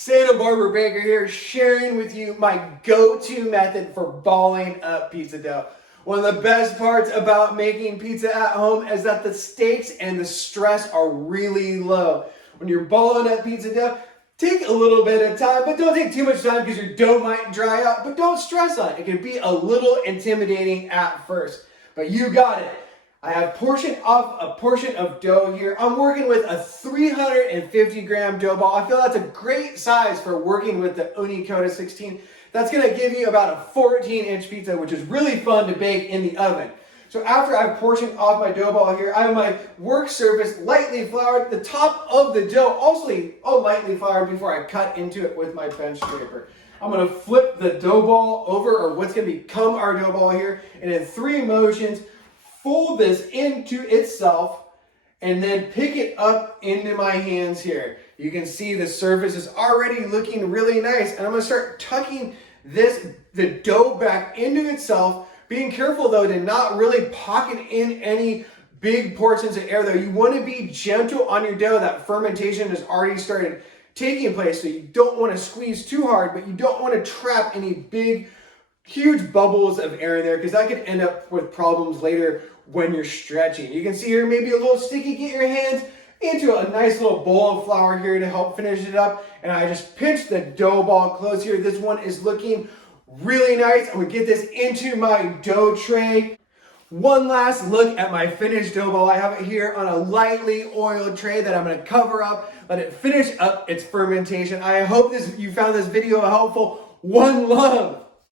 Santa Barbara Baker here, sharing with you my go-to method for balling up pizza dough. One of the best parts about making pizza at home is that the stakes and the stress are really low. When you're balling up pizza dough, take a little bit of time, but don't take too much time because your dough might dry out, but don't stress on it. It can be a little intimidating at first, but you got it. I have portion of dough here. I'm working with a 350 gram dough ball. I feel that's a great size for working with the Ooni Pizza 16. That's gonna give you about a 14-inch pizza, which is really fun to bake in the oven. So after I've portioned off my dough ball here, I have my work surface lightly floured. The top of the dough also lightly floured before I cut into it with my bench scraper. I'm gonna flip the dough ball over, or what's gonna become our dough ball here, and in 3 motions, fold this into itself and then pick it up into my hands here. You can see the surface is already looking really nice, and I'm gonna start tucking the dough back into itself, being careful though to not really pocket in any big portions of air though. You wanna be gentle on your dough. That fermentation has already started taking place, so you don't wanna squeeze too hard, but you don't wanna trap any big huge bubbles of air in there because that could end up with problems later when you're stretching. You can see here maybe a little sticky. Get your hands into a nice little bowl of flour here to help finish it up. And I just pinch the dough ball close here. This one is looking really nice. I'm gonna get this into my dough tray. One last look at my finished dough ball. I have it here on a lightly oiled tray that I'm gonna cover up, let it finish up its fermentation. I hope you found this video helpful. One love.